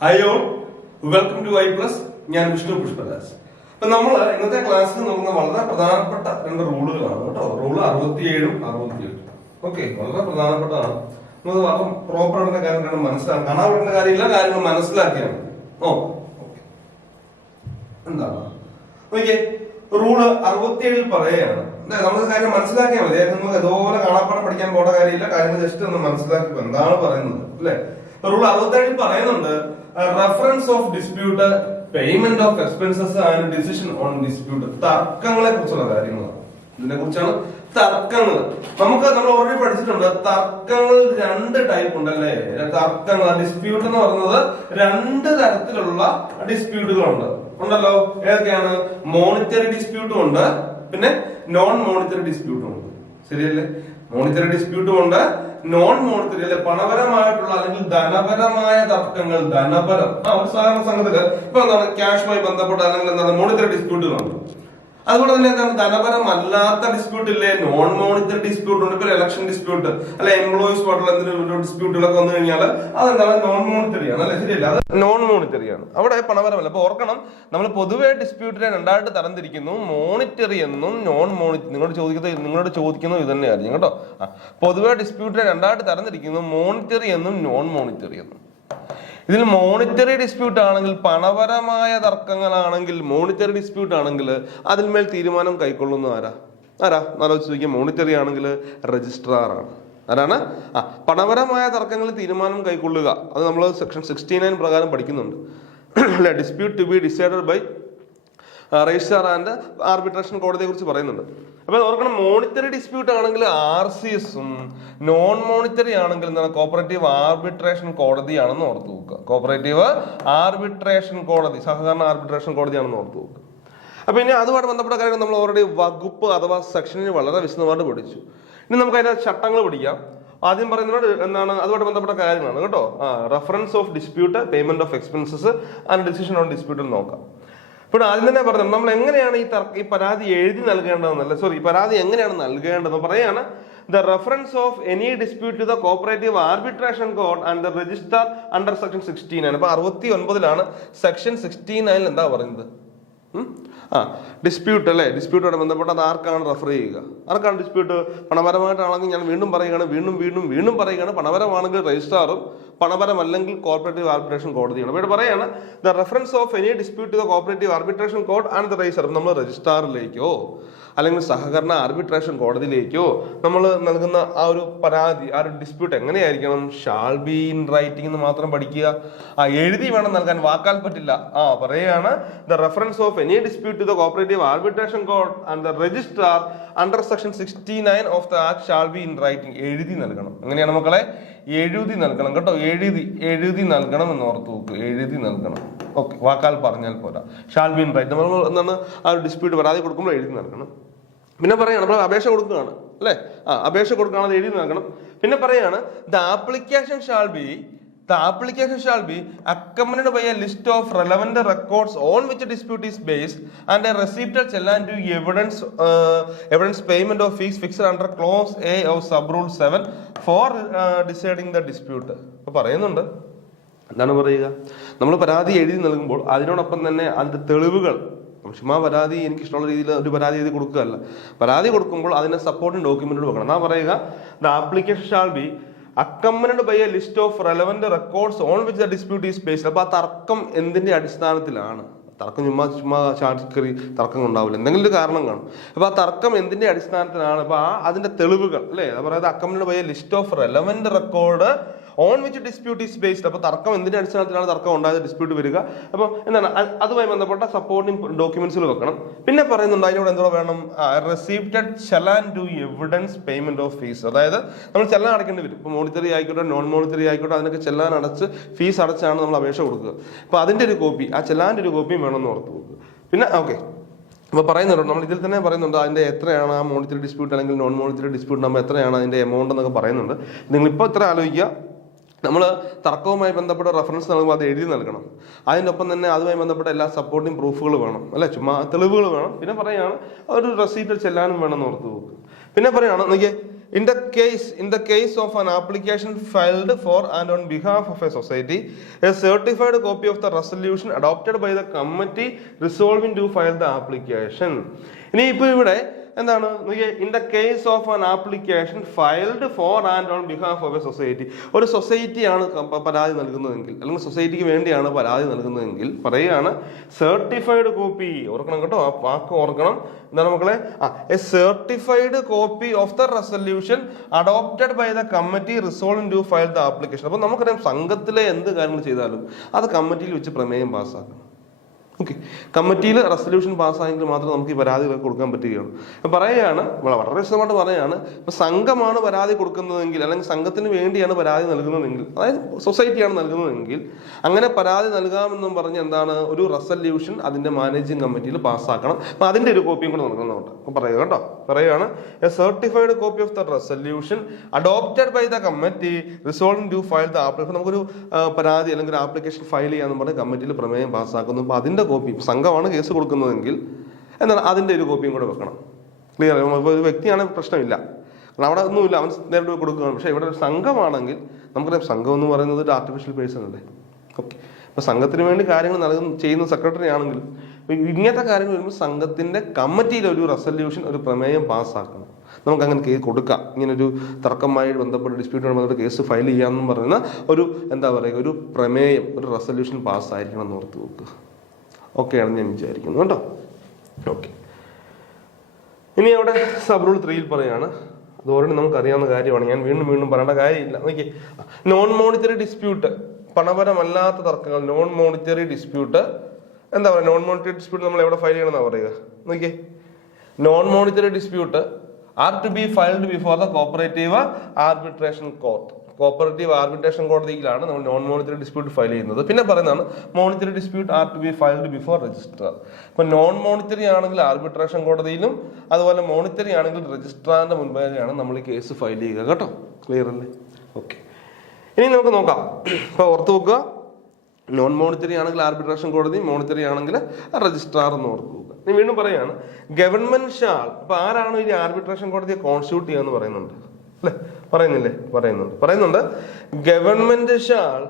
Hi all, welcome to I plus. ഞാൻ വിഷ്ണു പുഷ്പദാസ്. അപ്പൊ നമ്മൾ ഇന്നത്തെ ക്ലാസ്സിൽ നോക്കുന്ന വളരെ പ്രധാനപ്പെട്ട രണ്ട് റൂളുകളാണ് കേട്ടോ. റൂള് 67 68. ഓക്കെ, വളരെ പ്രധാനപ്പെട്ടതാണ്. നമ്മൾ വളരെ പ്രോപ്പർ ആയിട്ടുള്ള കാര്യം മനസ്സിലാക്കണം. കാണാൻ പറ്റുന്ന കാര്യമില്ല, കാര്യങ്ങൾ മനസ്സിലാക്കിയാണ്. എന്താണ് ഓക്കെ, റൂള് 67 പറയുകയാണ്. നമുക്ക് കാര്യം മനസ്സിലാക്കിയാൽ മതി. നമുക്ക് ഇതുപോലെ കാണാപ്പാടം പഠിക്കാൻ പോകേണ്ട കാര്യമില്ല. കാര്യങ്ങൾ ജസ്റ്റ് ഒന്ന് മനസ്സിലാക്കി എന്താണ് പറയുന്നത് അല്ലെ. റൂൾ 67 പറയുന്നുണ്ട്, reference of dispute, payment of expenses and decision on dispute. തർക്കങ്ങളെ കുറിച്ചുള്ള കാര്യങ്ങളാണ്. ഇതിനെ കുറിച്ചാണ് തർക്കങ്ങൾ. നമ്മൾ ഓൾറെഡി പഠിച്ചിട്ടുണ്ട്. തർക്കങ്ങൾ രണ്ട് ടൈപ്പ് ഉണ്ടല്ലേ. തർക്കങ്ങൾ, ഡിസ്പ്യൂട്ട് എന്ന് പറയുന്നത് രണ്ട് തരത്തിലുള്ള ഡിസ്പ്യൂട്ടുകളുണ്ട് ഉണ്ടല്ലോ. ഏതൊക്കെയാണ്? മോണിറ്ററി ഡിസ്പ്യൂട്ടും ഉണ്ട്, പിന്നെ നോൺ മോണിറ്ററി ഡിസ്പ്യൂട്ടും ഉണ്ട്. ശരിയല്ലേ? മോണിറ്ററി ഡിസ്പ്യൂട്ടും ഉണ്ട്, നോൺ മോണിറ്ററി അല്ലെ പണപരമായിട്ടുള്ള അല്ലെങ്കിൽ ധനപരമായ തർക്കങ്ങൾ. ധനപരം ഒരു സാധാരണ സംഘത്തില് ഇപ്പൊ എന്താണ്, ക്യാഷുമായി ബന്ധപ്പെട്ട അല്ലെങ്കിൽ എന്താണ് മോണിറ്ററി ഡിസ്പ്യൂട്ടുകളുണ്ട്. അതുപോലെ തന്നെ എന്താണ്, ധനപരമല്ലാത്ത ഡിസ്പ്യൂട്ട് ഇല്ലേ, നോൺ മോണിറ്ററി ഡിസ്പ്യൂട്ട് ഉണ്ട്. ഇപ്പൊ ഇലക്ഷൻ ഡിസ്പ്യൂട്ട് അല്ലെ, എംപ്ലോയീസ് ആയിട്ടുള്ള എന്തെങ്കിലും ഡിസ്പ്യൂട്ടുകളൊക്കെ വന്നു കഴിഞ്ഞാൽ അതെന്താണ്, നോൺ മോണിറ്ററി ആണ് അല്ലെ. ശരിയല്ല, അത് നോൺ മോണിറ്ററി ആണ്. അവിടെ പണപരമല്ല. അപ്പൊ ഓർക്കണം, നമ്മൾ പൊതുവെ ഡിസ്പ്യൂട്ടിനെ രണ്ടായിട്ട് തരംതിരിക്കുന്നു, മോണിറ്ററി എന്നും നോൺ മോണിറ്ററി. നിങ്ങളോട് ചോദിക്കുന്നത് ഇത് തന്നെയായിരിക്കും കേട്ടോ. പൊതുവെ ഡിസ്പ്യൂട്ടിനെ രണ്ടായിട്ട് തരംതിരിക്കുന്നു, മോണിറ്ററി എന്നും നോൺ മോണിറ്ററി എന്നും. ഇതിൽ മോണിറ്ററി ഡിസ്പ്യൂട്ട് ആണെങ്കിൽ, പണപരമായ തർക്കങ്ങളാണെങ്കിൽ, മോണിറ്ററി ഡിസ്പ്യൂട്ട് ആണെങ്കിൽ അതിന്മേൽ തീരുമാനം കൈക്കൊള്ളുന്ന ആരാ ആലോചിച്ച് നോക്കിയാൽ. മോണിറ്ററി ആണെങ്കിൽ രജിസ്ട്രാർ ആണ്. ആരാണ്? പണപരമായ തർക്കങ്ങളിൽ തീരുമാനം കൈക്കൊള്ളുക. അത് നമ്മൾ സെക്ഷൻ 69 പ്രകാരം പഠിക്കുന്നുണ്ട് അല്ലെ. Dispute to be decided by registrar and arbitration കോടതിയെ കുറിച്ച് പറയുന്നുണ്ട്. അപ്പൊ ഓർക്കണം, മോണിറ്ററി ഡിസ്പ്യൂട്ട് ആണെങ്കിൽ RCSഉം, നോൺ മോണിറ്ററി ആണെങ്കിൽ എന്താണ്, കോപ്പറേറ്റീവ് ആർബിട്രേഷൻ കോടതിയാണെന്ന് ഓർത്തു വെക്കുക. കോപ്പറേറ്റീവ് ആർബിട്രേഷൻ കോടതി, സഹകരണ ആർബിട്രേഷൻ കോടതിയാണെന്ന് ഓർത്തു വെക്കുക. അപ്പൊ ഇനി അതുമായിട്ട് ബന്ധപ്പെട്ട കാര്യങ്ങൾ നമ്മൾ ഓൾറെഡി വകുപ്പ് അഥവാ സെക്ഷനിൽ വളരെ വിശദമായിട്ട് പഠിച്ചു. ഇനി നമുക്ക് അതിന്റെ ചട്ടങ്ങൾ പഠിക്കാം. ആദ്യം പറയുന്നത് എന്താണ്, അതുമായിട്ട് ബന്ധപ്പെട്ട കാര്യങ്ങളാണ് കേട്ടോ. Reference of dispute, payment of expenses and decision on dispute നോക്കാം. ഇപ്പോൾ ആദ്യം തന്നെ പറഞ്ഞു, നമ്മൾ എങ്ങനെയാണ് ഈ പരാതി എഴുതി നൽകേണ്ടതെന്നല്ല, സോറി, പരാതി എങ്ങനെയാണ് നൽകേണ്ടതെന്ന് പറയാണ്. The reference of any dispute to the cooperative arbitration code and the registrar under section 69. അപ്പൊ 69 സെക്ഷൻ 69 എന്താ പറയുന്നത്? ഡിസ്പ്യൂട്ട് അല്ലെ. ഡിസ്പ്യൂട്ടോടെ ബന്ധപ്പെട്ട് അത് ആർക്കാണ് റെഫർ ചെയ്യുക? ആർക്കാണ് ഡിസ്പ്യൂട്ട്? പണപരമായിട്ടാണെങ്കിൽ ഞാൻ വീണ്ടും പറയുകയാണ്, വീണ്ടും പറയുകയാണ്, പണപരമാണെങ്കിൽ രജിസ്ട്രാറും, പണപരമല്ലെങ്കിൽ കോർപ്പറേറ്റീവ് ആർബിട്രേഷൻ കോടതിയാണ്. ഇവിടെ പറയാണ്, the reference of any dispute to the cooperative arbitration code and the registrar. നമ്മൾ രജിസ്ട്രാറിലേക്കോ അല്ലെങ്കിൽ സഹകരണ ആർബിട്രേഷൻ കോടതിയിലേക്കോ നമ്മൾ നൽകുന്ന ആ ഒരു പരാതി, ആ ഒരു ഡിസ്പ്യൂട്ട് എങ്ങനെയായിരിക്കണം? ഷാൾ ബി ഇൻ റൈറ്റിംഗ് എന്ന് മാത്രം പഠിക്കുക. എഴുതി വേണം നൽകാൻ, വാക്കാൽ പറ്റില്ല. പറയാണ്, the reference of any dispute to the cooperative arbitration code and the registrar under section 69 of the act shall be in writing. എഴുതി നൽകണം. എങ്ങനെയാണ് മക്കളെ? എഴുതി നൽകണം കേട്ടോ. എഴുതി നൽകണം എന്ന് ഓർത്ത് നോക്കുക. എഴുതി നൽകണം. ഓക്കെ, വാക്കാൽ പറഞ്ഞാൽ പോരാ. Shall be in write. നമ്മൾ എന്താണ്, ആ ഒരു ഡിസ്പ്യൂട്ട് പരാതി കൊടുക്കുമ്പോൾ എഴുതി നൽകണം. പിന്നെ പറയാണ്, നമ്മൾ അപേക്ഷ കൊടുക്കുകയാണ് അല്ലെ. അപേക്ഷ കൊടുക്കുകയാണെന്ന് എഴുതി നൽകണം. പിന്നെ പറയാണ്, the application shall be accompanied by a list of relevant records on which a dispute is based and a receipt shall and to evidence payment of fees fixed under clause A of sub rule 7 for deciding the dispute. അപ്പൊ പറയുന്നുണ്ട്, എന്താണ് പറയുക, നമ്മൾ പരാതി എഴുതി നൽകുമ്പോൾ അതിനോടൊപ്പം തന്നെ അതിന്റെ തെളിവുകൾ, ചുമ്മാ പരാതി എനിക്ക് ഇഷ്ടമുള്ള രീതിയിൽ ഒരു പരാതി എഴുതി കൊടുക്കുകയല്ല. പരാതി കൊടുക്കുമ്പോൾ അതിന്റെ സപ്പോർട്ടിംഗ് ഡോക്യുമെന്റുകൾ വെക്കണം. എന്നാ പറയുക, the application shall be accompanied by a list of relevant records on which the dispute is based. അപ്പൊ ആ തർക്കം എന്തിന്റെ അടിസ്ഥാനത്തിലാണ്? തർക്കം ചുമ്മാ ചാടിക്കറി തർക്കം ഉണ്ടാവില്ല, എന്തെങ്കിലും ഒരു കാരണം കാണും. അപ്പൊ ആ തർക്കം എന്തിന്റെ അടിസ്ഥാനത്തിലാണ്? അപ്പൊ അതിന്റെ തെളിവുകൾ അല്ലെ. അതായത് accompanied by a list of relevant record on which dispute is based. അപ്പൊ തർക്കം എന്തിന്റെ അടിസ്ഥാനത്തിലാണ് തർക്കം ഉണ്ടായത്, ഡിസ്പ്യൂട്ട് വരിക. അപ്പൊ എന്താണ്, അതുമായി ബന്ധപ്പെട്ട സപ്പോർട്ടിംഗ് ഡോക്യുമെന്റ്സുകൾ വെക്കണം. പിന്നെ പറയുന്നുണ്ട്, അതിനോട് എന്തോ വേണം, receipted challan to evidence payment of fees. അതായത് നമ്മൾ ചെല്ലാൻ അടയ്ക്കേണ്ടി വരും. ഇപ്പൊ മോണിറ്ററി ആയിക്കോട്ടെ, നോൺ മോണിറ്ററി ആയിക്കോട്ടെ, അതിനൊക്കെ ചെല്ലാൻ അടച്ച് ഫീസ് അടച്ചാണ് നമ്മൾ അപേക്ഷ കൊടുക്കുക. അപ്പൊ അതിന്റെ ഒരു കോപ്പി, ആ ചെല്ലാൻ്റെ ഒരു കോപ്പിയും വേണമെന്ന് ഓർത്ത് കൊടുക്കുക. പിന്നെ ഓക്കെ, അപ്പൊ പറയുന്നുണ്ട്, നമ്മൾ ഇതിൽ തന്നെ പറയുന്നുണ്ട് അതിന്റെ എത്രയാണ് ആ മോണിറ്ററി ഡിസ്പ്യൂട്ട് അല്ലെങ്കിൽ നോൺ മോണിറ്ററി ഡിസ്പ്യൂട്ട് ആകുമ്പോൾ എത്രയാണ് അതിന്റെ എമൗണ്ട് എന്നൊക്കെ പറയുന്നുണ്ട്. നിങ്ങളിപ്പോൾ ഇത്ര ആലോചിക്കുക, നമ്മൾ തർക്കവുമായി ബന്ധപ്പെട്ട റെഫറൻസ് നൽകുമ്പോൾ അത് എഴുതി നൽകണം. അതിനൊപ്പം തന്നെ അതുമായി ബന്ധപ്പെട്ട എല്ലാ സപ്പോർട്ടിംഗ് പ്രൂഫുകൾ വേണം അല്ലെ, ചുമ്മാ തെളിവുകൾ വേണം. പിന്നെ പറയുകയാണ് ഒരു റെസീറ്റ് ചെല്ലാനും വേണമെന്ന് ഓർത്ത് നോക്കുക. പിന്നെ പറയുകയാണ്, നോക്കിയേ, In the case of an application filed for and on behalf of a society, a certified copy of the resolution adopted by the committee resolving to file the application. ഇനിയിപ്പോൾ ഇവിടെ എന്താണ്, in the case of an application filed for and on behalf of a society, ഒരു സൊസൈറ്റിയാണ് പരാതി നൽകുന്നതെങ്കിൽ, അല്ലെങ്കിൽ സൊസൈറ്റിക്ക് വേണ്ടിയാണ് പരാതി നൽകുന്നതെങ്കിൽ പറയുകയാണ് സർട്ടിഫൈഡ് കോപ്പി, ഓർക്കണം കേട്ടോ, ആ വാക്ക് ഓർക്കണം. എന്താണ് മക്കളെ? A certified copy of the resolution adopted by the committee resolving to file the application. അപ്പൊ നമുക്കറിയാം സംഘത്തിലെ എന്ത് കാര്യങ്ങൾ ചെയ്താലും അത് കമ്മിറ്റിയിൽ വെച്ച് പ്രമേയം പാസ്സാക്കണം. ഓക്കെ, കമ്മിറ്റിയിൽ റെസൊല്യൂഷൻ പാസ്സായെങ്കിൽ മാത്രമേ നമുക്ക് ഈ പരാതികൾ കൊടുക്കാൻ പറ്റുകയുള്ളൂ. അപ്പം പറയുകയാണ്, വളരെ വ്യക്തമായിട്ട് പറയുകയാണ്, ഇപ്പം സംഘമാണ് പരാതി കൊടുക്കുന്നതെങ്കിൽ, അല്ലെങ്കിൽ സംഘത്തിന് വേണ്ടിയാണ് പരാതി നൽകുന്നതെങ്കിൽ, അതായത് സൊസൈറ്റിയാണ് നൽകുന്നതെങ്കിൽ, അങ്ങനെ പരാതി നൽകാമെന്നും പറഞ്ഞ് എന്താണ് ഒരു റെസൊല്യൂഷൻ അതിൻ്റെ മാനേജിങ് കമ്മിറ്റിയിൽ പാസ്സാക്കണം. അപ്പം അതിൻ്റെ ഒരു കോപ്പിയും കൂടെ നൽകുന്നുണ്ട്. അപ്പം പറയുക കേട്ടോ, പറയുകയാണ് a certified copy of the resolution adopted by the committee resolving to file the application. നമുക്കൊരു പരാതി അല്ലെങ്കിൽ ഒരു ആപ്ലിക്കേഷൻ ഫയൽ ചെയ്യാന്ന് പറഞ്ഞ് കമ്മിറ്റിയിൽ പ്രമേയം പാസ്സാക്കുന്നു. അപ്പോൾ അതിൻ്റെ കോപ്പി, സംഘമാണ് കേസ് കൊടുക്കുന്നതെങ്കിൽ എന്താണ് അതിൻ്റെ ഒരു കോപ്പിയും കൂടെ വെക്കണം. ക്ലിയർ? ഇപ്പോൾ ഒരു വ്യക്തിയാണെങ്കിൽ പ്രശ്നമില്ല, കാരണം അവിടെ ഒന്നുമില്ല, അവൻ നേരിട്ട് പോയി കൊടുക്കുകയാണ്. പക്ഷേ ഇവിടെ ഒരു സംഘമാണെങ്കിൽ നമുക്കറിയാം സംഘം എന്ന് പറയുന്നത് ഒരു ആർട്ടിഫിഷ്യൽ പേഴ്സൺ അല്ലേ. ഓക്കെ, അപ്പോൾ സംഘത്തിന് വേണ്ടി കാര്യങ്ങൾ ചെയ്യുന്ന സെക്രട്ടറി ആണെങ്കിൽ ഇങ്ങനത്തെ കാര്യങ്ങൾ വരുമ്പോൾ സംഘത്തിൻ്റെ കമ്മിറ്റിയിൽ ഒരു റെസൊല്യൂഷൻ, ഒരു പ്രമേയം പാസ്സാക്കണം. നമുക്ക് അങ്ങനെ കേസ് കൊടുക്കാം, ഇങ്ങനൊരു തർക്കമായി ബന്ധപ്പെട്ട് ഡിസ്പ്യൂട്ടുമായി ബന്ധപ്പെട്ട് കേസ് ഫയൽ ചെയ്യാമെന്ന് പറയുന്ന ഒരു എന്താ പറയുക ഒരു പ്രമേയം, ഒരു റെസൊല്യൂഷൻ പാസ്സായിരിക്കണം എന്ന് ഓർത്ത് വെക്കുക. ഓക്കെ ആണെന്ന് ഞാൻ വിചാരിക്കുന്നു കേട്ടോ. ഓക്കെ, ഇനി അവിടെ സബ് റൂൾ 3 പറയാണ്, അത് ഓൾറെഡി നമുക്കറിയാവുന്ന കാര്യമാണ്, ഞാൻ വീണ്ടും വീണ്ടും പറയേണ്ട കാര്യമില്ല. നോക്കി, നോൺ മോണിറ്ററി ഡിസ്പ്യൂട്ട്, പണപരമല്ലാത്ത തർക്കങ്ങൾ, നോൺ മോണിറ്ററി ഡിസ്പ്യൂട്ട് എന്താ പറയുക, നോൺ മോണിറ്ററി ഡിസ്പ്യൂട്ട് നമ്മൾ എവിടെ ഫയൽ ചെയ്യണമെന്നാ പറയുക. നോക്കിയേ, non monetary dispute are to be filed before the cooperative arbitration court. Cooperative arbitration കോടതിയിലാണ് നമ്മൾ നോൺ മോണിറ്ററി ഡിസ്പ്യൂട്ട് ഫയൽ ചെയ്യുന്നത്. പിന്നെ പറയുന്നതാണ് monetary dispute are to be filed before registrar. ഇപ്പൊ നോൺ മോണിറ്ററി ആണെങ്കിൽ ആർബിട്രേഷൻ കോടതിയിലും, അതുപോലെ മോണിറ്ററി ആണെങ്കിൽ രജിസ്ട്രാറിന്റെ മുൻപാകെയാണ് നമ്മൾ ഈ കേസ് ഫയൽ ചെയ്യുക കേട്ടോ. ക്ലിയർ അല്ലേ? ഓക്കെ, ഇനി നമുക്ക് നോക്കാം. ഇപ്പൊ ഓർത്ത് നോക്കുക, നോൺ മോണിറ്ററി ആണെങ്കിൽ ആർബിട്രേഷൻ കോടതി, മോണിറ്ററി ആണെങ്കിൽ രജിസ്ട്രാർ എന്ന് ഓർത്ത് നോക്കുക. ഇനി വീണ്ടും പറയാണ് ഗവൺമെന്റ് ഷാൾ. അപ്പൊ ആരാണ് ഈ ആർബിട്രേഷൻ കോടതിയെ കോൺസ്റ്റിറ്റ്യൂട്ട് ചെയ്യാന്ന് പറയുന്നുണ്ട് അല്ലെ? പറയുന്നുണ്ട് government shawl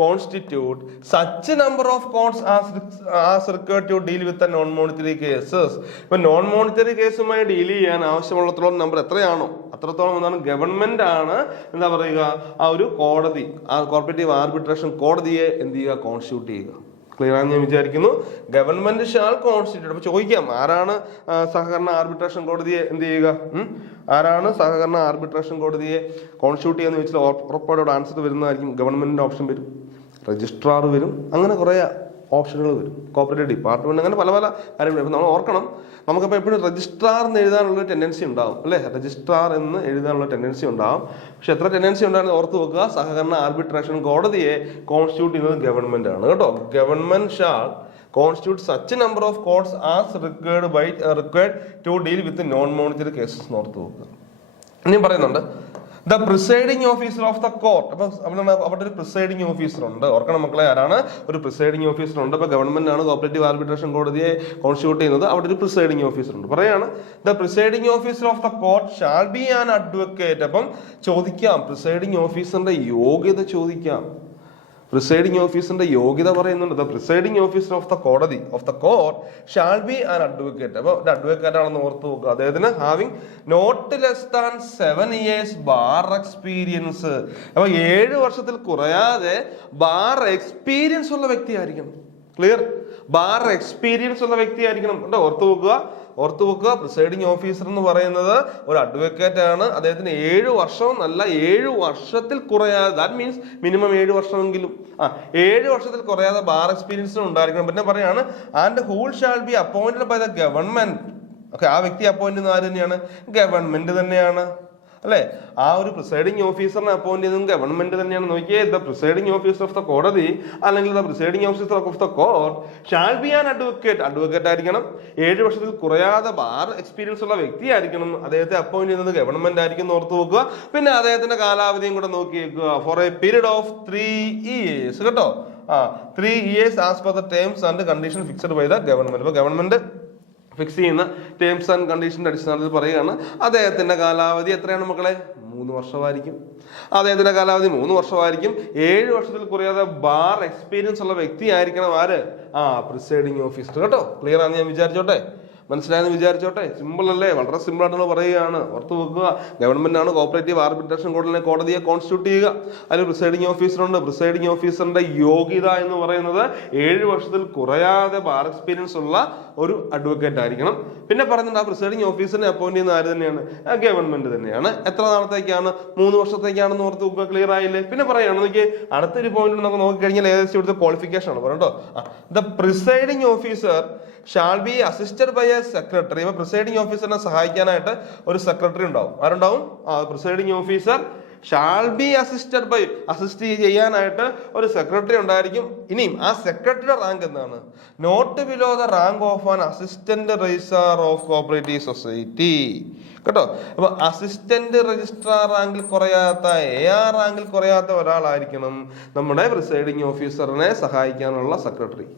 constitute such a number of courts as required to deal with the non-monetary cases. ഇപ്പൊ നോൺ മോണിറ്ററി കേസുമായി ഡീൽ ചെയ്യാൻ ആവശ്യമുള്ളത്തോളം നമ്പർ എത്രയാണോ അത്രത്തോളം എന്താണ് ഗവൺമെന്റ് ആണ് എന്താ പറയുക ആ ഒരു കോടതി, ആ കോർപ്പറേറ്റീവ് ആർബിട്രേഷൻ കോടതിയെ എന്ത് ചെയ്യുക, കോൺസ്റ്റിറ്റ്യൂട്ട് ചെയ്യുക. ക്ലിയർ ആണെന്ന് ഞാൻ വിചാരിക്കുന്നു. Government shawl constitute. അപ്പൊ ചോദിക്കാം, ആരാണ് സഹകരണ ആർബിട്രേഷൻ കോടതിയെ എന്ത് ചെയ്യുക, ആരാണ് സഹകരണ ആർബിട്രേഷൻ കോടതിയെ കോൺസ്റ്റിറ്റ്യൂട്ട് ചെയ്യാന്ന് ചോദിച്ചാൽ ഉറപ്പായിട്ട് ആൻസർ വരുന്നതായിരിക്കും. ഗവൺമെന്റിന്റെ ഓപ്ഷൻ വരും, രജിസ്ട്രാർ വരും, അങ്ങനെ കുറെ ഓപ്ഷനുകൾ വരും, കോപ്പറേറ്റീവ് ഡിപ്പാർട്ട്മെന്റ്, അങ്ങനെ പല പല കാര്യങ്ങൾ. ഇപ്പം നമ്മൾ ഓർക്കണം, നമുക്കപ്പോൾ എപ്പോഴും രജിസ്ട്രാർ എന്ന് എഴുതാനുള്ള ടെൻഡൻസി ഉണ്ടാവും അല്ലേ, രജിസ്ട്രാർ എന്ന് എഴുതാനുള്ള ടെൻഡൻസി ഉണ്ടാവും. പക്ഷെ എത്ര ടെൻഡൻസി ഉണ്ടായിരുന്നു ഓർത്ത് വെക്കുക, സഹകരണ ആർബിട്രേഷൻ കോടതിയെ കോൺസ്റ്റിറ്റ്യൂട്ട് ചെയ്യുന്നത് ഗവൺമെന്റ് ആണ് കേട്ടോ. Government shawl constitute such a number of courts as required to deal with the non-monetary cases എന്ന് ഓർത്ത് വെക്കുക. ഇനിയും പറയുന്നുണ്ട് the presiding officer of the court. അപ്പൊ അവിടെ ഒരു പ്രിസൈഡിങ് ഓഫീസർ ഉണ്ട്. ഓർക്കണം മക്കളെ, ആരാണ് ഒരു പ്രിസൈഡിങ് ഓഫീസർ ഉണ്ട്. ഇപ്പൊ ഗവൺമെന്റ് ആണ് കോപ്പറേറ്റീവ് ആർബിട്രേഷൻ കോടതിയെ കോൺസ്റ്റിറ്റ്യൂട്ട് ചെയ്യുന്നത്. അവിടെ ഒരു പ്രിസൈഡിങ് ഓഫീസർ ഉണ്ട്. പറയാണ് the presiding officer of the court shall be an advocate. അപ്പം ചോദിക്കാം, പ്രിസൈഡിങ് ഓഫീസറിന്റെ യോഗ്യത ചോദിക്കാം. പ്രിസൈഡിങ് ഓഫീസറിന്റെ യോഗ്യത പറയുന്നുണ്ട്. The presiding officer of the കോടതി of the court shall be an advocate. അപ്പൊ ഒരു അഡ്വക്കേറ്റ് ആണെന്ന് ഓർത്ത് നോക്കുക. അദ്ദേഹത്തിന് having not less than 7 years bar experience. അപ്പൊ 7 വർഷത്തിൽ കുറയാതെ ബാർ എക്സ്പീരിയൻസ് ഉള്ള വ്യക്തിയായിരിക്കണം. ക്ലിയർ? ബാർ എക്സ്പീരിയൻസ് ഉള്ള വ്യക്തിയായിരിക്കണം കേട്ടോ. ഓർത്ത് വെക്കുക, പ്രിസൈഡിങ് ഓഫീസർ എന്ന് പറയുന്നത് ഒരു അഡ്വക്കേറ്റ് ആണ്. അദ്ദേഹത്തിന് 7 വർഷം അല്ല, 7 വർഷത്തിൽ കുറയാതെ, ദാറ്റ് മീൻസ് മിനിമം 7 വർഷമെങ്കിലും 7 വർഷത്തിൽ കുറയാതെ ബാർ എക്സ്പീരിയൻസ് ഉണ്ടായിരിക്കണം. പിന്നെ പറയാണ് and who shall be appointed by the government. Okay, ആ വ്യക്തി അപ്പോയിന്റ് ചെയ്യുന്നത് ആര് തന്നെയാണ്? ഗവൺമെന്റ് തന്നെയാണ് അല്ലെ. ആ ഒരു പ്രിസൈഡിങ് ഓഫീസറിനെ അപ്പോയിന്റ് ചെയ്യുന്നത് ഗവൺമെന്റ് തന്നെയാണ്. നോക്കിയേ, the presiding officer of the കോടതി അല്ലെങ്കിൽ the presiding officer of the court shall be an advocate. Advocate ആയിരിക്കണം, 7 വർഷത്തിൽ കുറയാതെ ബാർ എക്സ്പീരിയൻസ് ഉള്ള വ്യക്തി ആയിരിക്കണം. അദ്ദേഹത്തെ അപ്പോയിന്റ് ചെയ്യുന്നത് ഗവൺമെന്റ് ആയിരിക്കും ഓർത്ത് നോക്കുക. പിന്നെ അദ്ദേഹത്തിന്റെ കാലാവധിയും കൂടെ നോക്കി വെക്കുക. For a period of 3 years കേട്ടോ. 3 years as per the terms and condition fixed by the government. ഇപ്പൊ ഗവൺമെന്റ് ഫിക്സ് ചെയ്യുന്ന ടേംസ് ആൻഡ് കണ്ടീഷൻ്റെ അടിസ്ഥാനത്തിൽ പറയുകയാണ് അദ്ദേഹത്തിന്റെ കാലാവധി എത്രയാണ് മക്കളെ? 3 വർഷമായിരിക്കും. അദ്ദേഹത്തിന്റെ കാലാവധി 3 വർഷമായിരിക്കും. 7 വർഷത്തിൽ കുറയാതെ ബാർ എക്സ്പീരിയൻസ് ഉള്ള വ്യക്തി ആയിരിക്കണം ആര്? Presiding officer. കേട്ടോ, ക്ലിയർ ആണെന്ന് ഞാൻ വിചാരിച്ചോട്ടെ, മനസ്സിലായെന്ന് വിചാരിച്ചോട്ടെ. സിമ്പിൾ അല്ലേ? വളരെ സിമ്പിൾ ആയിട്ട് പറയുകയാണ്. ഓർത്ത് വെക്കുക, ഗവൺമെന്റ് ആണ് കോപ്പറേറ്റീവ് ആർബിട്രേഷൻ കോടതിയെ കോൺസ്റ്റിറ്റ്യൂട്ട് ചെയ്യുക. അതിൽ പ്രിസൈഡിംഗ് ഓഫീസറുണ്ട്. പ്രിസൈഡിംഗ് ഓഫീസറിന്റെ യോഗ്യത എന്ന് പറയുന്നത് 7 വർഷത്തിൽ കുറയാതെ ബാർ എക്സ്പീരിയൻസ് ഉള്ള ഒരു അഡ്വക്കേറ്റ് ആയിരിക്കണം. പിന്നെ പറയുന്നുണ്ട് ആ പ്രിസൈഡിംഗ് ഓഫീസറിനെ അപ്പോയിന്റ് ചെയ്യുന്ന ആര് തന്നെയാണ്? ഗവൺമെന്റ് തന്നെയാണ്. എത്ര നാളത്തേക്കാണ്? 3 വർഷത്തേക്കാണെന്ന് ഓർത്ത് വെക്കുക. ക്ലിയർ ആയില്ലേ? പിന്നെ പറയുകയാണ്, എനിക്ക് അടുത്തൊരു പോയിന്റ് നമുക്ക് നോക്കിക്കഴിഞ്ഞാൽ ഏകദേശം ഇവിടുത്തെ ക്വാളിഫിക്കേഷൻ ആണ് പറയട്ടോ. The presiding officer shall be assisted by a secretary. ഇപ്പൊ പ്രിസൈഡിംഗ് ഓഫീസറിനെ സഹായിക്കാനായിട്ട് ഒരു സെക്രട്ടറി ഉണ്ടാവും. ആരുണ്ടാവും? Presiding officer shall be assisted by, assist ചെയ്യാനായിട്ട് ഒരു സെക്രട്ടറി ഉണ്ടായിരിക്കും. ഇനിയും ആ സെക്രട്ടറിയുടെ റാങ്ക് എന്താണ്? Not below the rank of an assistant registrar of cooperative society. കേട്ടോ, അപ്പൊ അസിസ്റ്റന്റ് രജിസ്ട്രാർ റാങ്കിൽ കുറയാത്ത, AR റാങ്കിൽ കുറയാത്ത ഒരാളായിരിക്കണം നമ്മുടെ പ്രിസൈഡിംഗ് ഓഫീസറിനെ സഹായിക്കാനുള്ള സെക്രട്ടറി.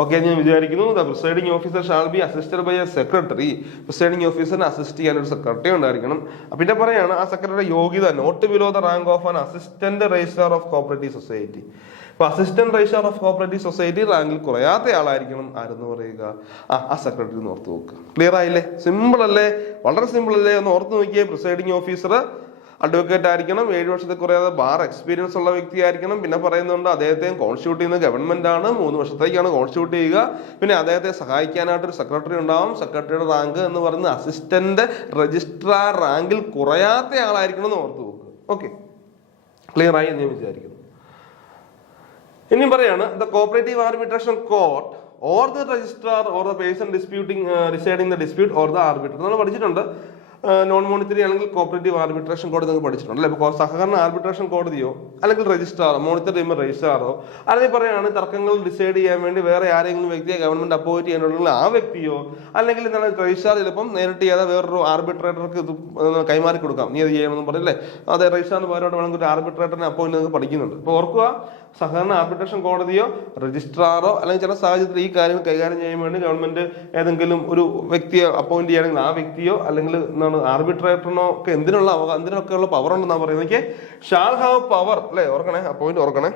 ഓക്കെ, ഞാൻ വിചാരിക്കുന്നു. The presiding officer shall be assisted by a secretary. Presiding ഓഫീസറിനെ അസിസ്റ്റ് ചെയ്യാൻ ഒരു സെക്രട്ടറി ഉണ്ടായിരിക്കണം. പിന്നെ പറയാണ് ആ സെക്രട്ടറിയുടെ യോഗ്യത not below the rank of an assistant registrar of cooperative society. അപ്പൊ assistant registrar of cooperative society റാങ്കിൽ കുറയാത്ത ആളായിരിക്കണം ആരെന്ന് പറയുക? ആ സെക്രട്ടറി എന്ന് ഓർത്ത് നോക്കുക. ക്ലിയർ ആയില്ലേ? സിമ്പിൾ അല്ലേ? വളരെ സിമ്പിൾ അല്ലേ? ഒന്ന് ഓർത്ത് നോക്കിയേ. പ്രിസൈഡിംഗ് ഓഫീസർ അഡ്വക്കേറ്റ് ആയിരിക്കണം. 7 വർഷത്തിൽ കുറയാതെ ബാർ എക്സ്പീരിയൻസ് ഉള്ള വ്യക്തി ആയിരിക്കണം. പിന്നെ പറയുന്നുണ്ട് അദ്ദേഹത്തെ കോൺസ്റ്റിറ്റ്യൂട്ട് ചെയ്യുന്ന ഗവൺമെന്റ് ആണ്. 3 വർഷത്തേക്കാണ് കോൺസ്റ്റിറ്റ്യൂട്ട് ചെയ്യുക. പിന്നെ അദ്ദേഹത്തെ സഹായിക്കാനായിട്ട് ഒരു സെക്രട്ടറി ഉണ്ടാവും. സെക്രട്ടറിയുടെ റാങ്ക് എന്ന് പറയുന്നത് അസിസ്റ്റന്റ് രജിസ്ട്രാർ റാങ്കിൽ കുറയാത്ത ആളായിരിക്കണം എന്ന് ഓർത്ത് നോക്കുക. ഓക്കെ, ക്ലിയർ ആയി എന്ന് ഞാൻ വിചാരിക്കുന്നു. ഇനിയും പറയാണ്, the cooperative arbitration court or the registrar or the person deciding the dispute or the arbitrator. നമ്മൾ പഠിച്ചിട്ടുണ്ട്. നോൺ മോണിറ്ററി ആണെങ്കിൽ കോപ്പറേറ്റീവ് ആർബിട്രേഷൻ കോടതി നിങ്ങൾ പഠിച്ചിട്ടുണ്ട് അല്ലെ? ഇപ്പോൾ സഹകരണ ആർബിട്രേഷൻ കോടതിയോ അല്ലെങ്കിൽ രജിസ്ട്രാറോ, മോണിറ്ററി ചെയ്യുമ്പോൾ രജിസ്ട്രാറോ, അല്ലെങ്കിൽ പറയുകയാണ് തർക്കങ്ങൾ ഡിസൈഡ് ചെയ്യാൻ വേണ്ടി വേറെ ആരെങ്കിലും വ്യക്തിയെ ഗവൺമെന്റ് അപ്പോയിന്റ് ചെയ്യാനുള്ള ആ വ്യക്തിയോ, അല്ലെങ്കിൽ എന്താണ് രജിസ്ട്രാർ ചിലപ്പം നേരിട്ട് ചെയ്യാതെ വേറൊരു ആർബിട്രേറ്റർക്ക് ഇത് കൈമാറി കൊടുക്കാം, നീ അത് ചെയ്യണമെന്ന് പറയില്ലേ? അതെ, രജിസ്ട്രാറിന് പകരമായിട്ട് വേണമെങ്കിൽ ഒരു ആർബിട്രേറ്ററിനെ അപ്പോയിന്റ് നിങ്ങൾക്ക് പഠിക്കുന്നുണ്ട്. അപ്പോൾ ഓർക്കുക, സഹകരണ ആർബിട്രേഷൻ കോടതിയോ രജിസ്ട്രാറോ അല്ലെങ്കിൽ ചില സാഹചര്യത്തിൽ ഈ കാര്യം കൈകാര്യം ചെയ്യാൻ വേണ്ടി ഗവൺമെന്റ് ഏതെങ്കിലും ഒരു വ്യക്തിയെ അപ്പോയിന്റ് ചെയ്യുകയാണെങ്കിൽ ആ വ്യക്തിയോ അല്ലെങ്കിൽ എന്താണ് ആർബിട്രേറ്ററിനോ ഒക്കെ എന്തിനൊക്കെയുള്ള പവർ ഉണ്ടെന്നാണ് പറയുന്നത്. ഷാൾ ഹാവ് പവർ അല്ലെ? ഓർക്കണേ, ആ പോയിന്റ് ഓർക്കണേ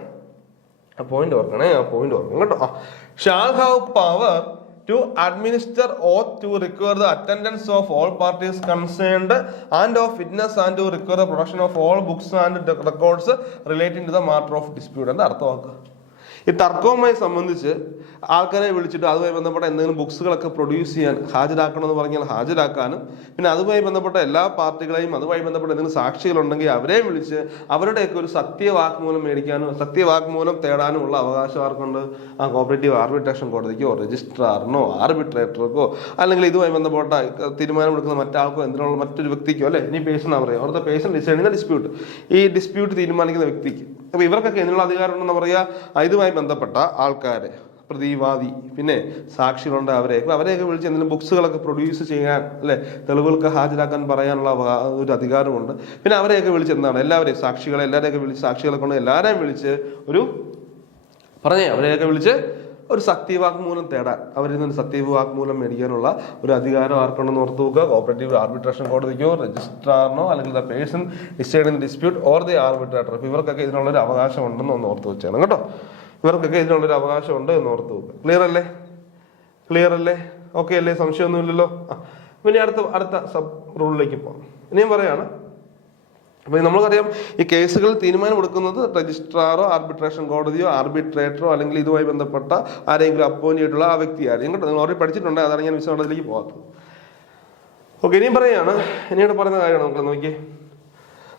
കേട്ടോ. Shall have power to administer oath to require the attendance of all parties concerned and of witness and to require the production of all books and records relating to the matter of dispute. എന്താ അർത്ഥമാക്കുക? ഈ തർക്കവുമായി സംബന്ധിച്ച് ആൾക്കാരെ വിളിച്ചിട്ട് അതുമായി ബന്ധപ്പെട്ട എന്തെങ്കിലും ബുക്സുകളൊക്കെ produce ചെയ്യാൻ ഹാജരാക്കണമെന്ന് പറഞ്ഞാൽ ഹാജരാക്കാനും, പിന്നെ അതുമായി ബന്ധപ്പെട്ട എല്ലാ പാർട്ടികളെയും അതുമായി ബന്ധപ്പെട്ട എന്തെങ്കിലും സാക്ഷികളുണ്ടെങ്കിൽ അവരെ വിളിച്ച് അവരുടെയൊക്കെ ഒരു സത്യവാങ്മൂലം മേടിക്കാനും സത്യവാങ്മൂലം തേടാനുമുള്ള അവകാശം ആർക്കുണ്ട്? ആ കോപ്പറേറ്റീവ് ആർബിട്രേഷൻ കോടതിക്കോ രജിസ്ട്രാറിനോ ആർബിട്രേറ്റർക്കോ അല്ലെങ്കിൽ ഇതുമായി ബന്ധപ്പെട്ട തീരുമാനമെടുക്കുന്ന മറ്റാൾക്കോ എന്തിനുള്ള മറ്റൊരു വ്യക്തിക്കോ അല്ലെ? ഇനി പേഴ്സൺ പറയാം, അവിടുത്തെ പേഴ്സൺ ഡിസൈഡിങ് ഡിസ്പ്യൂട്ട്, ഈ ഡിസ്പ്യൂട്ട് തീരുമാനിക്കുന്ന വ്യക്തിക്ക്. അപ്പൊ ഇവർക്കൊക്കെ എന്നുള്ള അധികാരം ഉണ്ടെന്ന് പറയാ? ഇതുമായി ബന്ധപ്പെട്ട ആൾക്കാരെ, പ്രതിവാദി, പിന്നെ സാക്ഷികളുണ്ട്, അവരെയൊക്കെ വിളിച്ച് എന്തെങ്കിലും ബുക്സുകളൊക്കെ പ്രൊഡ്യൂസ് ചെയ്യാൻ അല്ലെ, തെളിവുകൾക്ക് ഹാജരാക്കാൻ പറയാനുള്ള ഒരു അധികാരമുണ്ട്. പിന്നെ അവരെയൊക്കെ വിളിച്ച് എന്താണ് എല്ലാവരെയും എല്ലാവരെയൊക്കെ വിളിച്ച് സാക്ഷികളെ കൊണ്ട് എല്ലാവരെയും വിളിച്ച് അവരെയൊക്കെ വിളിച്ച് ഒരു സത്യവാങ്മൂലം തേടാൻ, അവരിൽ നിന്ന് സത്യവാങ്മൂലം മേടിക്കാനുള്ള ഒരു അധികാരം ആർക്കുണ്ടെന്ന് ഓർത്തു നോക്കുക. കോപ്പറേറ്റീവ് ആർബിട്രേഷൻ കോടതിക്കോ രജിസ്ട്രാറിനോ അല്ലെങ്കിൽ the person deciding the dispute or the arbitrator. അപ്പൊ ഇവർക്കൊക്കെ ഇതിനുള്ളൊരു അവകാശം ഉണ്ടെന്ന് ഒന്ന് ഓർത്ത് വെച്ചാണ് കേട്ടോ. ഇവർക്കൊക്കെ ഇതിനുള്ളൊരു അവകാശം ഉണ്ട് എന്ന് ഓർത്ത് നോക്കുക. ക്ലിയർ അല്ലേ? ഓക്കെ അല്ലേ? സംശയമൊന്നുമില്ലല്ലോ. പിന്നെ അടുത്ത സബ് റൂളിലേക്ക് പോകാം. ഇനിയും പറയാണ്, അപ്പൊ നമുക്കറിയാം ഈ കേസുകൾ തീരുമാനം എടുക്കുന്നത് രജിസ്ട്രാറോ ആർബിട്രേഷൻ കോടതിയോ ആർബിട്രേറ്ററോ അല്ലെങ്കിൽ ഇതുമായി ബന്ധപ്പെട്ട ആരെങ്കിലും അപ്പോയിന്റ് ചെയ്തിട്ടുള്ള ആ വ്യക്തി ആരെയും കേട്ടോ. നിങ്ങൾ ഓൾറെഡി പഠിച്ചിട്ടുണ്ട്, അതാണ് ഞാൻ വിശദമായിട്ടിലേക്ക് പോകാത്തത്. ഓക്കെ, ഇനിയും പറയാണ്, ഇനിയോട് പറയുന്ന കാര്യമാണ് നമുക്ക് നോക്കിയേ.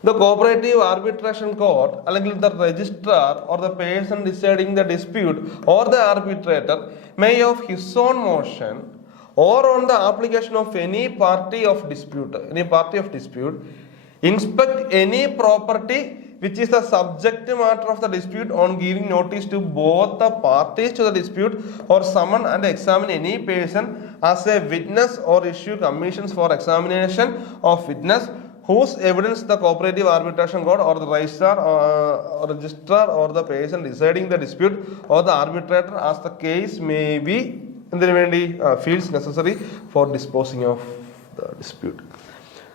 The cooperative arbitration court അല്ലെങ്കിൽ the registrar or the person deciding the dispute or the arbitrator may of his own motion or on the application of any party of dispute inspect any property which is the subject matter of the dispute on giving notice to both the parties to the dispute or summon and examine any person as a witness or issue commissions for examination of witness whose evidence the cooperative arbitration court or the registrar or the person deciding the dispute or the arbitrator as the case may be എന്തിനു വേണ്ടി? Feels necessary four disposing of the dispute.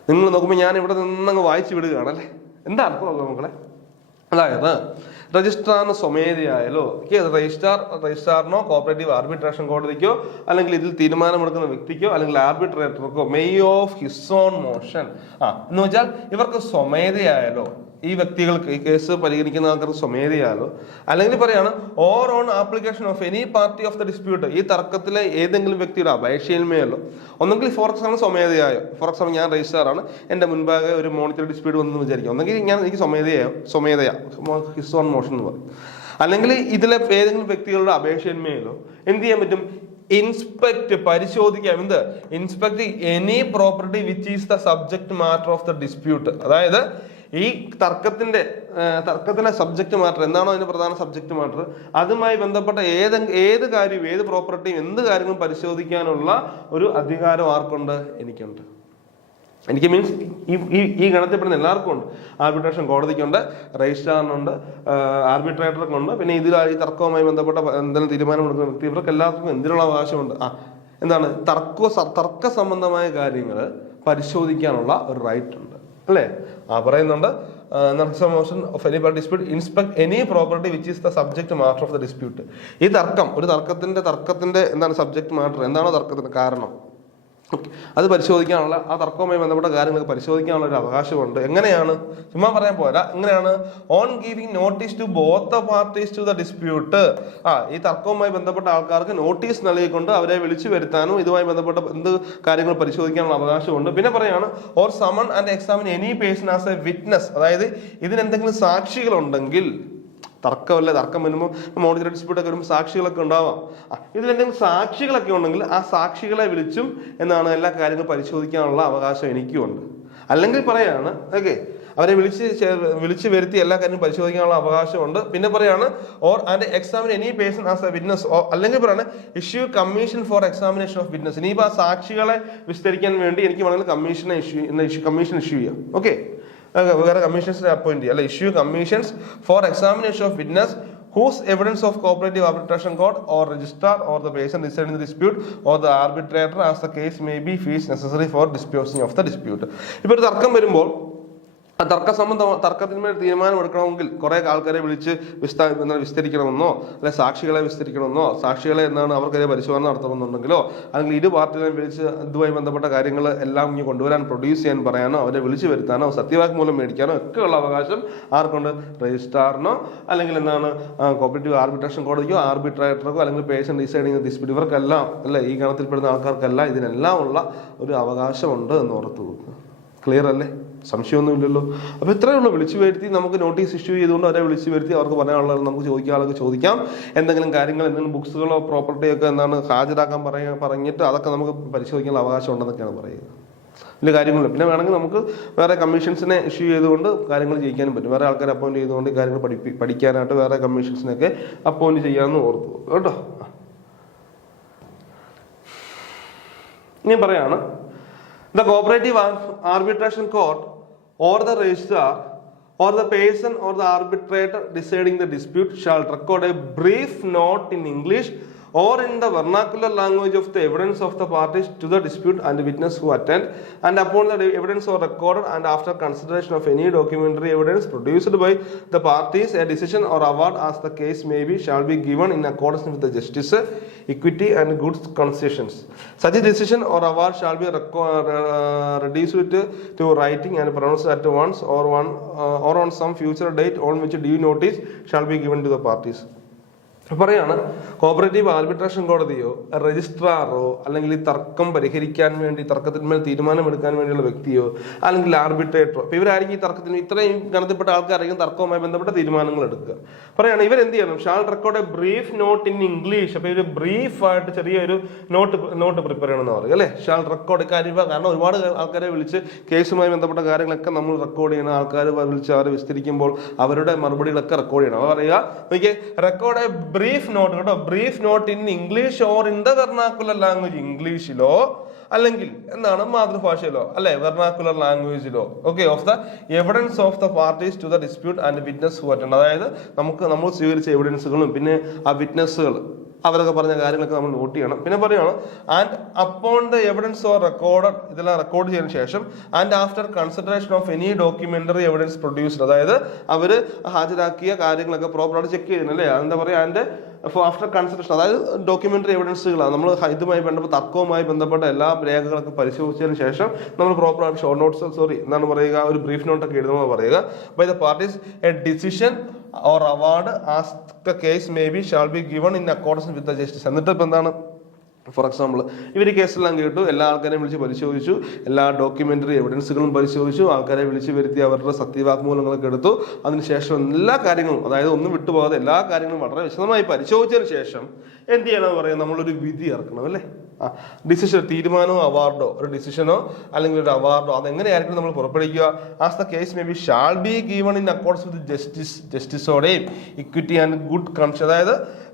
നിങ്ങൾ നോക്കുമ്പോൾ ഞാൻ ഇവിടെ നിന്നങ്ങ് വായിച്ചു വിടുകയാണ് അല്ലേ. എന്താ അർത്ഥം നോക്കാം മക്കളെ? അതായത് രജിസ്ട്രാറിന് സ്വമേധയായാലോ രജിസ്ട്രാറിനോ കോപ്പറേറ്റീവ് ആർബിട്രേഷൻ കോടതിക്കോ അല്ലെങ്കിൽ ഇതിൽ തീരുമാനമെടുക്കുന്ന വ്യക്തിക്കോ അല്ലെങ്കിൽ ആർബിട്രേറ്റർക്കോ may of his own motion എന്ന് വെച്ചാൽ ഇവർക്ക് സ്വമേധയായാലോ, ഈ വ്യക്തികൾക്ക് ഈ കേസ് പരിഗണിക്കുന്ന ആൾക്കാർക്ക് സ്വമേധയാലോ, അല്ലെങ്കിൽ പറയാണ് or on application of any party of the dispute, ഈ തർക്കത്തിലെ ഏതെങ്കിലും വ്യക്തിയുടെ അപേക്ഷയിന്മേലോ, ഒന്നെങ്കിൽ ഫോർ എക്സാമ്പിൾ സ്വമേധയായോ, ഫോർ എക്സാമ്പിൾ ഞാൻ രജിസ്ട്രാറാണ്, എൻ്റെ മുൻപാകെ ഒരു മോണിറ്ററി ഡിസ്പ്യൂട്ട് വന്നെന്ന് വിചാരിക്കും, ഒന്നെങ്കിൽ എനിക്ക് സ്വമേധയാ ഹിസ് ഓൺ മോഷൻ എന്ന് പറയും, അല്ലെങ്കിൽ ഇതിലെ ഏതെങ്കിലും വ്യക്തികളുടെ അപേക്ഷയിന്മേലോ എന്ത് ചെയ്യാൻ പറ്റും? ഇൻസ്പെക്ട്, പരിശോധിക്കാം. എന്ത്? Inspect any property which is the subject matter of the dispute. അതായത് ഈ തർക്കത്തിന്റെ സബ്ജക്ട് മാറ്റർ എന്താണോ അതിന്റെ പ്രധാന സബ്ജക്ട് മാറ്റർ, അതുമായി ബന്ധപ്പെട്ട ഏത് കാര്യവും ഏത് പ്രോപ്പർട്ടിയും എന്ത് കാര്യങ്ങളും പരിശോധിക്കാനുള്ള ഒരു അധികാരം ആർക്കുണ്ട്? എനിക്കുണ്ട്. എനിക്ക് മീൻസ് ഈ ഗണത്തിൽപ്പെടുന്ന എല്ലാവർക്കും ഉണ്ട്. ആർബിട്രേഷൻ കോടതിക്കുണ്ട്, രജിസ്ട്രാറിനുണ്ട്, ആർബിട്രേറ്റർക്കുണ്ട്, പിന്നെ ഇതിൽ ഈ തർക്കവുമായി ബന്ധപ്പെട്ട എന്തെങ്കിലും തീരുമാനമെടുക്കുന്ന വ്യക്തി, ഇവർക്ക് എല്ലാവർക്കും എന്തിനുള്ള അവകാശമുണ്ട്? എന്താണ്? തർക്ക സംബന്ധമായ കാര്യങ്ങൾ പരിശോധിക്കാനുള്ള ഒരു റൈറ്റ് ഉണ്ട് അല്ലേ? പറയുന്നുണ്ട് motion of any party dispute, inspect any property which is the subject matter of the dispute. ഈ തർക്കത്തിന്റെ എന്താണ് സബ്ജക്ട് മാറ്റർ, എന്താണോ തർക്കത്തിന്റെ കാരണം, അത് പരിശോധിക്കാനുള്ള, ആ തർക്കവുമായി ബന്ധപ്പെട്ട കാര്യങ്ങളൊക്കെ പരിശോധിക്കാനുള്ള ഒരു അവകാശമുണ്ട്. എങ്ങനെയാണ്? ചുമ്മാ പറയാൻ പോരാ. എങ്ങനെയാണ്? On giving notice to both the parties to the dispute. ഈ തർക്കവുമായി ബന്ധപ്പെട്ട ആൾക്കാർക്ക് നോട്ടീസ് നൽകിക്കൊണ്ട് അവരെ വിളിച്ചു വരുത്താനും ഇതുമായി ബന്ധപ്പെട്ട എന്ത് കാര്യങ്ങൾ പരിശോധിക്കാനുള്ള അവകാശമുണ്ട്. പിന്നെ പറയാണ് or someone and examine any person as A witness. അതായത് ഇതിനെന്തെങ്കിലും സാക്ഷികളുണ്ടെങ്കിൽ, തർക്കം വരുമ്പോൾ മോണിറ്ററി ഡിസ്പ്യൂട്ട് ഒക്കെ വരുമ്പോൾ സാക്ഷികളൊക്കെ ഉണ്ടാവാം. ഇതിലെന്തെങ്കിലും സാക്ഷികളൊക്കെ ഉണ്ടെങ്കിൽ ആ സാക്ഷികളെ വിളിച്ചും എന്നാണ് എല്ലാ കാര്യങ്ങളും പരിശോധിക്കാനുള്ള അവകാശം എനിക്കുമുണ്ട്. അല്ലെങ്കിൽ പറയാണ് അവരെ വിളിച്ച് വരുത്തി എല്ലാ കാര്യങ്ങളും പരിശോധിക്കാനുള്ള അവകാശമുണ്ട്. പിന്നെ പറയാണ് or and examine any person as A witness, അല്ലെങ്കിൽ പറയാണ് issue commission for examination of witness. ഇനിയിപ്പോൾ ആ സാക്ഷികളെ വിസ്തരിക്കാൻ വേണ്ടി എനിക്ക് വേണമെങ്കിൽ കമ്മീഷൻ ഇഷ്യൂ ചെയ്യാം. വേറെ കമ്മീഷൻസിനെ അപ്പോയിന്റ് ചെയ്യുക, അല്ലെ issue commissions for examination of witness whose evidence of cooperative arbitration court or registrar or the person deciding the dispute or the arbitrator as the case may be fees necessary for disposing of the dispute. ഇപ്പോൾ ഒരു തർക്കം വരുമ്പോൾ ആ തർക്കത്തിന്മേൽ തീരുമാനം എടുക്കണമെങ്കിൽ കുറെ ആൾക്കാരെ വിളിച്ച് വിസ്തരിക്കണമെന്നോ അല്ലെ സാക്ഷികളെ വിസ്തരിക്കണമെന്നോ സാക്ഷികളെ എന്താണ് അവർക്കെതിരെ പരിശോധന നടത്തണമെന്നുണ്ടെങ്കിലോ അല്ലെങ്കിൽ ഇരു പാർട്ടികളെയും വിളിച്ച് ഇതുമായി ബന്ധപ്പെട്ട കാര്യങ്ങൾ എല്ലാം ഇനി കൊണ്ടുവരാൻ പ്രൊഡ്യൂസ് ചെയ്യാൻ പറയാനോ അവരെ വിളിച്ചു വരുത്താനോ സത്യവാങ്മൂലം മേടിക്കാനോ ഒക്കെയുള്ള അവകാശം ആർക്കുണ്ട്? രജിസ്ട്രാറിനോ അല്ലെങ്കിൽ എന്താണ് കോപ്പറേറ്റീവ് ആർബിട്രേഷൻ കോടതിക്കോ ആർബിട്രേറ്റർക്കോ അല്ലെങ്കിൽ പേഴ്സൺ ഡിസൈഡിങ് ഡിസ്പ്യൂട്ട് ഇവർക്കെല്ലാം അല്ലെ ഈ ഗണത്തിൽപ്പെടുന്ന ആൾക്കാർക്കെല്ലാം ഇതിനെല്ലാം ഉള്ള ഒരു അവകാശമുണ്ട് എന്ന് ഓർത്തു വെക്കുക. ക്ലിയർ അല്ലേ? സംശയമൊന്നുമില്ലല്ലോ. അപ്പോൾ ഇത്രയേ ഉള്ളൂ. വിളിച്ചു വരുത്തി നമുക്ക് നോട്ടീസ് ഇഷ്യൂ ചെയ്തുകൊണ്ട് അവരെ വിളിച്ചു വരുത്തി അവർക്ക് പറയാനുള്ളത് നമുക്ക് ചോദിക്കാനുള്ളത് ചോദിക്കാം. എന്തെങ്കിലും കാര്യങ്ങൾ എന്തെങ്കിലും ബുക്സുകളോ പ്രോപ്പർട്ടിയോ ഒക്കെ എന്താണ് ഹാജരാക്കാൻ പറഞ്ഞിട്ട് അതൊക്കെ നമുക്ക് പരിശോധിക്കാനുള്ള അവകാശം ഉണ്ടെന്നൊക്കെയാണ് പറയുക. വലിയ കാര്യങ്ങളില്ല. പിന്നെ വേണമെങ്കിൽ നമുക്ക് വേറെ കമ്മീഷൻസിനെ ഇഷ്യൂ ചെയ്തുകൊണ്ട് കാര്യങ്ങൾ ചെയ്യിക്കാനും പറ്റും. വേറെ ആൾക്കാരെ അപ്പോയിന്റ് ചെയ്തുകൊണ്ട് കാര്യങ്ങൾ പഠിക്കാനായിട്ട് വേറെ കമ്മീഷൻസിനൊക്കെ അപ്പോയിന്റ് ചെയ്യാമെന്ന് ഓർത്തു കേട്ടോ. ഇനി പറയാണ് the cooperative arbitration court or the registrar or the person or the arbitrator deciding the dispute shall record a brief note in English or in the vernacular language of the evidence of the parties to the dispute and the witness who attend, and upon the evidence or recorded and after consideration of any documentary evidence produced by the parties, a decision or award as the case may be shall be given in accordance with the justice, equity and good conscience. Such a decision or award shall be reduced to writing and pronounced at once or on some future date on which due notice shall be given to the parties. പറയാണ് cooperative arbitration കോടതിയോ രജിസ്ട്രാറോ അല്ലെങ്കിൽ ഈ തർക്കം പരിഹരിക്കാൻ വേണ്ടി തർക്കത്തിന്മേൽ തീരുമാനമെടുക്കാൻ വേണ്ടിയുള്ള വ്യക്തിയോ അല്ലെങ്കിൽ ആർബിട്രേറ്ററോ, ഇപ്പൊ ഇവരായിരിക്കും ഈ തർക്കത്തിന് ഇത്രയും ഗണത്തിൽപ്പെട്ട ആൾക്കാരായിരിക്കും തർക്കവുമായി ബന്ധപ്പെട്ട തീരുമാനങ്ങൾ എടുക്കുക. പറയാണ് ഇവരെന്ത് ചെയ്യണം? Shall record a brief note in English. അപ്പൊ ഇവര് ബ്രീഫായിട്ട് ചെറിയൊരു നോട്ട് പ്രിപ്പയർ ചെയ്യണമെന്ന് പറയും അല്ലെ. ഷാൾ റെക്കോർഡ് കാരണം ഒരുപാട് ആൾക്കാരെ വിളിച്ച് കേസുമായി ബന്ധപ്പെട്ട കാര്യങ്ങളൊക്കെ നമ്മൾ റെക്കോർഡ് ചെയ്യണം. ആൾക്കാർ വിളിച്ച് അവരെ വിസ്തരിക്കുമ്പോൾ അവരുടെ മറുപടികളൊക്കെ റെക്കോർഡ് ചെയ്യണം. അത് പറയുക റെക്കോർഡ് എ ബ്രീഫ് നോട്ട് കേട്ടോ. Brief note in English or in the vernacular language. ഇംഗ്ലീഷിലോ അല്ലെങ്കിൽ എന്താണ് മാതൃഭാഷയിലോ അല്ലെ വെർനാക്കുലർ ലാംഗ്വേജിലോ of the evidence of the parties to the dispute and witness who attend. അതായത് നമ്മൾ സ്വീകരിച്ച എവിഡൻസുകളും പിന്നെ ആ വിറ്റ്നസ്സുകൾ അവരൊക്കെ പറഞ്ഞ കാര്യങ്ങളൊക്കെ നമ്മൾ നോട്ട് ചെയ്യണം. പിന്നെ പറയുകയാണ് and upon the evidence or record, ഇതെല്ലാം റെക്കോർഡ് ചെയ്തതിനു ശേഷം and after consideration of any documentary evidence produced, അതായത് അവർ ഹാജരാക്കിയ കാര്യങ്ങളൊക്കെ പ്രോപ്പറായിട്ട് ചെക്ക് ചെയ്യുന്നു അല്ലേ, എന്താ പറയുക, ആൻഡ് ആഫ്റ്റർ കൺസിഡറേഷൻ, അതായത് ഡോക്യുമെന്ററി എവിഡൻസുകളാണ്. നമ്മൾ ഇതുമായി ബന്ധപ്പെട്ട തർക്കവുമായി ബന്ധപ്പെട്ട എല്ലാ രേഖകളൊക്കെ പരിശോധിച്ചതിന് ശേഷം നമ്മൾ പ്രോപ്പറായിട്ട് ഷോർട്ട് നോട്ട്സ് എന്താണ് പറയുക, ഒരു ബ്രീഫ് നോട്ടൊക്കെ എഴുതുമ്പോൾ പറയുക by the parties a decision or award as the case may be shall be given in accordance with the justice. എന്നിട്ട് ഇപ്പം എന്താണ്, ഫോർ എക്സാമ്പിൾ ഇവർ കേസെല്ലാം കേട്ടു, എല്ലാ ആൾക്കാരെയും വിളിച്ച് പരിശോധിച്ചു, എല്ലാ ഡോക്യുമെന്ററി എവിഡൻസുകളും പരിശോധിച്ചു, ആൾക്കാരെ വിളിച്ച് വരുത്തി അവരുടെ സത്യവാങ്മൂലങ്ങളൊക്കെ എടുത്തു. അതിനുശേഷം എല്ലാ കാര്യങ്ങളും, അതായത് ഒന്നും വിട്ടുപോകാതെ എല്ലാ കാര്യങ്ങളും വളരെ വിശദമായി പരിശോധിച്ചതിന് ശേഷം എന്ത് ചെയ്യണം പറയാം, നമ്മളൊരു വിധി ഇറക്കണം അല്ലേ. ഡിസിഷൻ, തീരുമാനമോ അവാർഡോ, ഒരു ഡിസിഷനോ അല്ലെങ്കിൽ ഒരു അവാർഡോ, അതെങ്ങനെയായിരിക്കും നമ്മൾ പുറപ്പെടുവിക്കുക. As the case may be shall be given in accordance with justice, ജസ്റ്റിസോടെയും ഇക്വിറ്റി ആൻഡ് ഗുഡ് കൺഷ്യസ്, അതായത്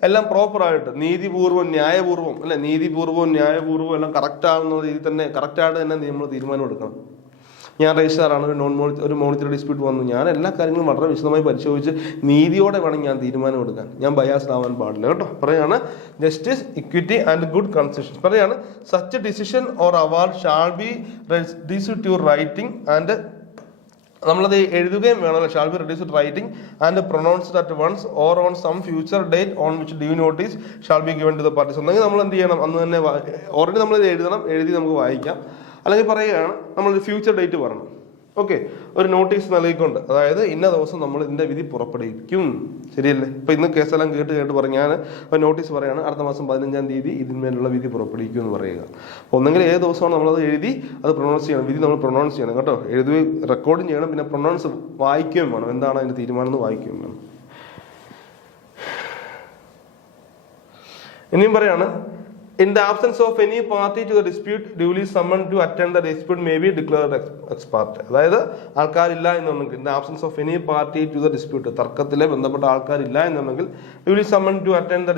എല്ലാം പ്രോപ്പറായിട്ട് നീതിപൂർവ്വം ന്യായപൂർവ്വം അല്ലെ, നീതിപൂർവ്വം ന്യായപൂർവ്വം എല്ലാം കറക്റ്റ് ആകുന്ന രീതിയിൽ തന്നെ കറക്റ്റായിട്ട് തന്നെ നമ്മൾ തീരുമാനം എടുക്കണം. ഞാൻ രജിസ്ട്രാറാണ്, ഒരു മോണിറ്ററി ഡിസ്പ്യൂട്ട് വന്നു, ഞാൻ എല്ലാ കാര്യങ്ങളും വളരെ വിശദമായി പരിശോധിച്ച് നീതിയോടെ വേണം ഞാൻ തീരുമാനം എടുക്കാൻ, ഞാൻ ബയാസ്ഡ് ആവാൻ പാടില്ല കേട്ടോ. പറയാണ് justice, equity and good consistence. പറയാണ് such decision or award shall be reduced to writing and, നമ്മളത് എഴുതുകയും വേണമല്ലോ, shall be reduced writing and pronounced at once or on some future date on which due notice shall be given to the parties. ഒന്നെങ്കിൽ നമ്മൾ എന്ത് ചെയ്യണം, അന്ന് തന്നെ already നമ്മൾ എഴുതണം, എഴുതി നമുക്ക് വായിക്കാം. അല്ലെങ്കിൽ പറയുകയാണ് നമ്മളൊരു ഫ്യൂച്ചർ ഡേറ്റ് പറയണം. ഓക്കെ, ഒരു നോട്ടീസ് നൽകിക്കൊണ്ട്, അതായത് ഇന്ന ദിവസം നമ്മൾ ഇതിന്റെ വിധി പുറപ്പെടുവിക്കും, ശരിയല്ലേ. ഇപ്പൊ ഇന്ന് കേസെല്ലാം കേട്ട് പറഞ്ഞാൽ ഒരു നോട്ടീസ് പറയാണ് അടുത്ത മാസം 15-ാം തീയതി ഇതിന്മേലുള്ള വിധി പുറപ്പെടുവിക്കും എന്ന് പറയുക. ഒന്നെങ്കിൽ ഏത് ദിവസമാണ് നമ്മളത് എഴുതി അത് പ്രൊണൗൺസ് ചെയ്യണം, വിധി നമ്മൾ പ്രൊണൗൺസ് ചെയ്യണം കേട്ടോ, എഴുതി റെക്കോർഡും ചെയ്യണം, പിന്നെ പ്രൊണൗൺസ് വായിക്കുകയും വേണം, എന്താണ് അതിന്റെ തീരുമാനം എന്ന് വായിക്കുകയും വേണം. ഇനിയും പറയാണ് in the absence of any party to the dispute duly summoned to attend the dispute may be declared ex parte. അതായത് ആൾക്കാരില്ല എന്നുണ്ടെങ്കിൽ, in the absence of any party to the dispute, തർക്കത്തിലെ ബന്ധപ്പെട്ട ആൾക്കാരില്ല എന്നുണ്ടെങ്കിൽ duly summoned to attend the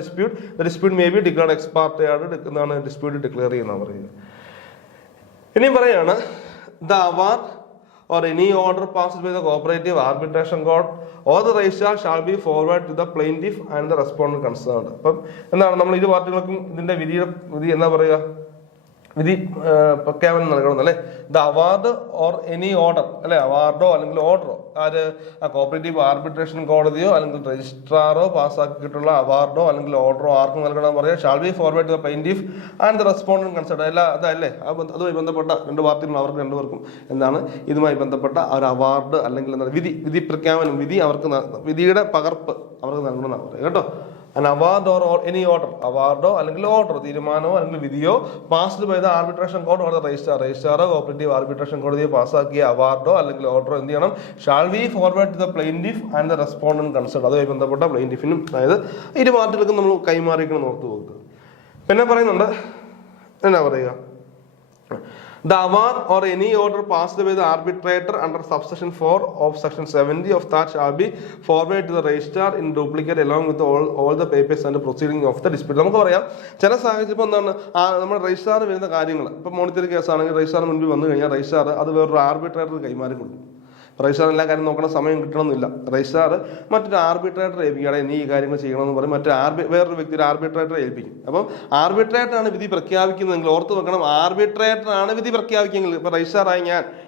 dispute may be declared ex parte ആണ് എന്നാണ് dispute declare ചെയ്യുന്ന പറയുന്നത്. ഇനിയും പറയാണ് the award or any order passed by the cooperative arbitration court or the registrar shall be forwarded to the plaintiff and the respondent concerned. അപ്പം എന്താണ്, നമ്മൾ ഇരു പാർട്ടികൾക്കും ഇതിന്റെ വിധി എന്താ പറയുക, വിധി പ്രഖ്യാപനം നൽകണം അല്ലെ. The award or any order അല്ലെ, അവാർഡോ അല്ലെങ്കിൽ ഓർഡറോ, ആര് കോപ്പറേറ്റീവ് ആർബിട്രേഷൻ കോടതിയോ അല്ലെങ്കിൽ രജിസ്ട്രാറോ പാസ്സാക്കിയിട്ടുള്ള അവാർഡോ അല്ലെങ്കിൽ ഓർഡറോ ആർക്കും നൽകണം പറയാം. Shall be forward to the plaintiff and the respondent concern. എല്ലാ അതല്ലേ, അതുമായി ബന്ധപ്പെട്ട രണ്ട് പാർട്ടികളും അവർക്ക് രണ്ടുപേർക്കും എന്താണ് ഇതുമായി ബന്ധപ്പെട്ട ഒരു അവാർഡ് അല്ലെങ്കിൽ എന്താണ് വിധി പ്രഖ്യാപനം, വിധിയുടെ പകർപ്പ് അവർക്ക് നൽകണമെന്നാണ് പറയുക കേട്ടോ. an award or any order, അവാർഡോ അല്ലെങ്കിൽ ഓർഡറോ, തീരുമാനമോ അല്ലെങ്കിൽ വിധിയോ passed by the arbitration court or the രജിസ്ട്രാറോ കോപ്പറേറ്റീവ് ആർബിട്രേഷൻ കോടതിയെ പാസ്സാക്കിയ അവാർഡോ അല്ലെങ്കിൽ ഓർഡറോ എന്ത് ചെയ്യണം, shall be forward to the plaintiff and the respondent concern. അതുമായി ബന്ധപ്പെട്ട പ്ലെയിന്റിഫിനും, അതായത് ഇരു പാർട്ടികൾക്കും നമ്മൾ കൈമാറിക്കണം ഓർത്തു പോകുന്നത്. പിന്നെ പറയുന്നുണ്ട്, എന്നാ പറയുക, the award or any order passed by the arbitrator under subsection 4 of section 70 of that shall be forwarded to the registrar in duplicate along with all the papers and the proceeding of the dispute. നമുക്ക് പറയാം ചില സാഹചര്യം എന്താണ്, നമ്മുടെ registrar വരുന്ന കാര്യങ്ങൾ, ഇപ്പൊ monetary കേസാണെങ്കിൽ registrar മുൻപിൽ വന്നു കഴിഞ്ഞാൽ രജിസ്ട്രാർ അത് വേറൊരു ആർബിട്രേറ്റർ കൈമാറി കൊടുക്കും. രജിസ്ട്രാർ എല്ലാ കാര്യം നോക്കണ സമയം കിട്ടണമെന്നില്ല. രജിസ്ട്രാർ മറ്റൊരു ആർബിട്രേറ്ററെ ഏൽപ്പിക്കുകയാണ്, നീ ഈ കാര്യങ്ങൾ ചെയ്യണമെന്ന് പറയും, വേറൊരു വ്യക്തി ഒരു ആർബിട്രേറ്ററെ ഏൽപ്പിക്കും. അപ്പം ആർബിട്രേറ്ററാണ് വിധി പ്രഖ്യാപിക്കുന്നതെങ്കിൽ ഓർത്ത് വെക്കണം, ആർബിട്രേറ്ററാണ് വിധി പ്രഖ്യാപിക്കുമെങ്കിൽ, ഇപ്പൊ രജിസ്ട്രാറായി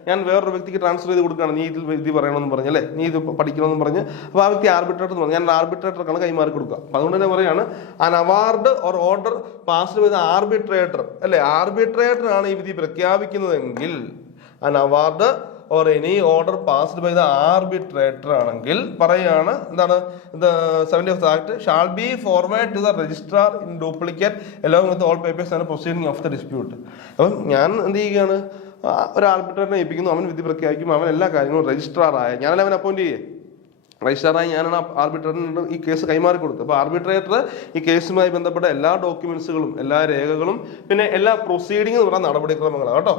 ഞാൻ വേറൊരു വ്യക്തിക്ക് ട്രാൻസ്ഫർ ചെയ്ത് കൊടുക്കുകയാണ്, നീ ഇതിൽ വിധി പറയണമെന്ന് പറഞ്ഞല്ലേ, നീ ഇത് പഠിക്കണമെന്ന് പറഞ്ഞ്, അപ്പോൾ ആ വ്യക്തി ആർബിട്രേറ്റർ എന്ന് പറഞ്ഞു, ഞാൻ ആർബിട്രേറ്റർക്കാണ് കൈമാറി കൊടുക്കുക. അപ്പം അതുകൊണ്ട് തന്നെ പറയാണ് an award or order passed by the arbitrator അല്ലെ, ആർബിട്രേറ്ററാണ് ഈ വിധി പ്രഖ്യാപിക്കുന്നതെങ്കിൽ, ആൻ അവാർഡ് or any order passed by the arbitrator ആണെങ്കിൽ പറയാണ് എന്താണ്, the 70 of the act shall be forwarded to the registrar in duplicate along with all papers and proceeding of the dispute. അപ്പം ഞാൻ എന്ത് ചെയ്യുകയാണ്, ഒരു ആർബിട്രേറ്ററിനെ ഏൽപ്പിക്കുന്നു, അവൻ വിധി പ്രഖ്യാപിക്കും, അവൻ എല്ലാ കാര്യങ്ങളും രജിസ്ട്രാറായ ഞാനല്ല അവൻ അപ്പോയിന്റ് ചെയ്യേ, രജിസ്ട്രാറായി ഞാനാണ് ആർബിട്രേറ്ററിന് ഈ കേസ് കൈമാറി കൊടുത്തത്. അപ്പോൾ ആർബിട്രേറ്റർ ഈ കേസുമായി ബന്ധപ്പെട്ട എല്ലാ ഡോക്യുമെന്റ്സുകളും എല്ലാ രേഖകളും പിന്നെ എല്ലാ പ്രൊസീഡിംഗ് എന്ന് പറയുന്ന നടപടിക്രമങ്ങളാണ് കേട്ടോ.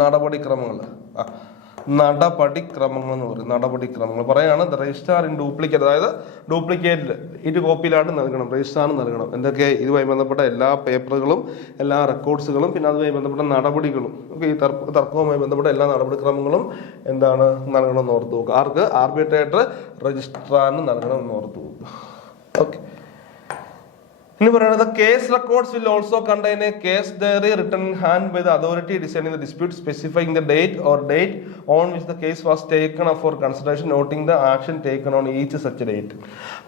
നടപടിക്രമങ്ങൾ എന്ന് പറയും. നടപടിക്രമങ്ങൾ പറയാണ് രജിസ്ട്രാർ ഇൻ ഡ്യൂപ്ലിക്കേറ്റ്, അതായത് ഡ്യൂപ്ലിക്കേറ്റിൽ ഇരു കോപ്പിയിലാണ് നൽകണം, രജിസ്ട്രാറിന് നൽകണം. എന്തൊക്കെ ഇതുമായി ബന്ധപ്പെട്ട എല്ലാ പേപ്പറുകളും എല്ലാ റെക്കോർഡ്സുകളും പിന്നെ അതുമായി ബന്ധപ്പെട്ട നടപടികളും, ഓക്കെ, ഈ തർക്കവുമായി ബന്ധപ്പെട്ട എല്ലാ നടപടിക്രമങ്ങളും എന്താണ് നൽകണമെന്ന് ഓർത്ത് നോക്കുക. ആർക്ക്, ആർബിട്രേറ്റർ രജിസ്ട്രാറിന് നൽകണമെന്ന് ഓർത്ത് നോക്കുക. ഓക്കെ, ഇനി പറയുന്നത് case records will also contain a case diary written in hand by the authority deciding the dispute specifying the date or date on which the case was taken for consideration noting the action taken on each such date.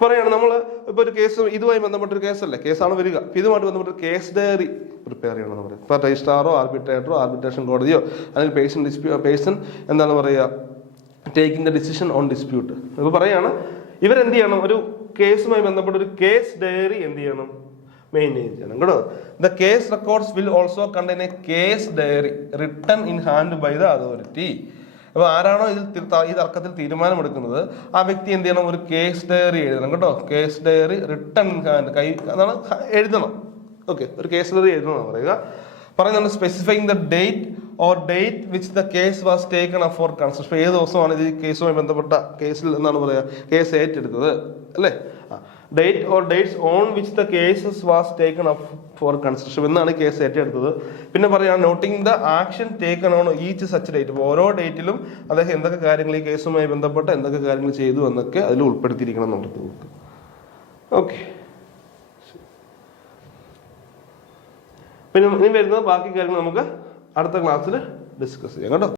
പറയാണ് നമ്മൾ ഇപ്പോൾ ഒരു case ഇതുമായി ബന്ധപ്പെട്ടൊരു കേസല്ലേ, കേസാണ് വരിക, ഇതുമായിട്ട് ബന്ധപ്പെട്ട case diary prepare ചെയ്യണം എന്ന് പറയും. ഇപ്പോൾ രജിസ്ട്രാറോ ആർബിട്രേറ്ററോ ആർബിട്രേഷൻ കോടതിയോ അല്ലെങ്കിൽ പേഴ്സൺ എന്താണ് പറയുക taking the decision on dispute. ഇപ്പോൾ പറയാണ് ഇവരെന്ത് ചെയ്യണം, ഒരു കേസുമായി ബന്ധപ്പെട്ട ഒരു കേസ് ഡയറി എന്ത് ചെയ്യണം, മെയിൻറ്റെയിൻ ചെയ്യണം കേട്ടോ. The case records will also contain a case diary written in hand by the authority. അപ്പോൾ ആരാണോ ഈ തർക്കത്തിൽ തീരുമാനമെടുക്കുന്നത് ആ വ്യക്തി എന്ത് ചെയ്യണം, ഒരു കേസ് ഡയറി എഴുതണം കേട്ടോ. Case diary written in hand, അതാണ് എഴുതണം. ഓക്കെ, ഒരു കേസ് ഡയറി എഴുതണം പറയുക. പറയുന്നുണ്ട് specifying the date or date which the case was taken up for consideration. ഏത് ദിവസമാണ് ഇത് കേസുമായി ബന്ധപ്പെട്ട കേസിൽ എന്താണ് പറയുക, കേസ് ഏറ്റെടുത്തത് അല്ലേ. Date or dates on which the cases was taken up for consideration എന്നാണ് കേസ് ഏറ്റെടുത്തത്. പിന്നെ പറയുകയാണ് noting the action taken on each such date. ഓരോ ഡേറ്റിലും അദ്ദേഹം എന്തൊക്കെ കാര്യങ്ങൾ ഈ കേസുമായി ബന്ധപ്പെട്ട് എന്തൊക്കെ കാര്യങ്ങൾ ചെയ്തു എന്നൊക്കെ അതിൽ ഉൾപ്പെടുത്തിയിരിക്കണം എന്നുള്ളത്. ഓക്കെ, പിന്നെ ഇനി വരുന്ന ബാക്കി കാര്യങ്ങൾ നമുക്ക് അടുത്ത ക്ലാസ്സിൽ ഡിസ്കസ് ചെയ്യാം കേട്ടോ.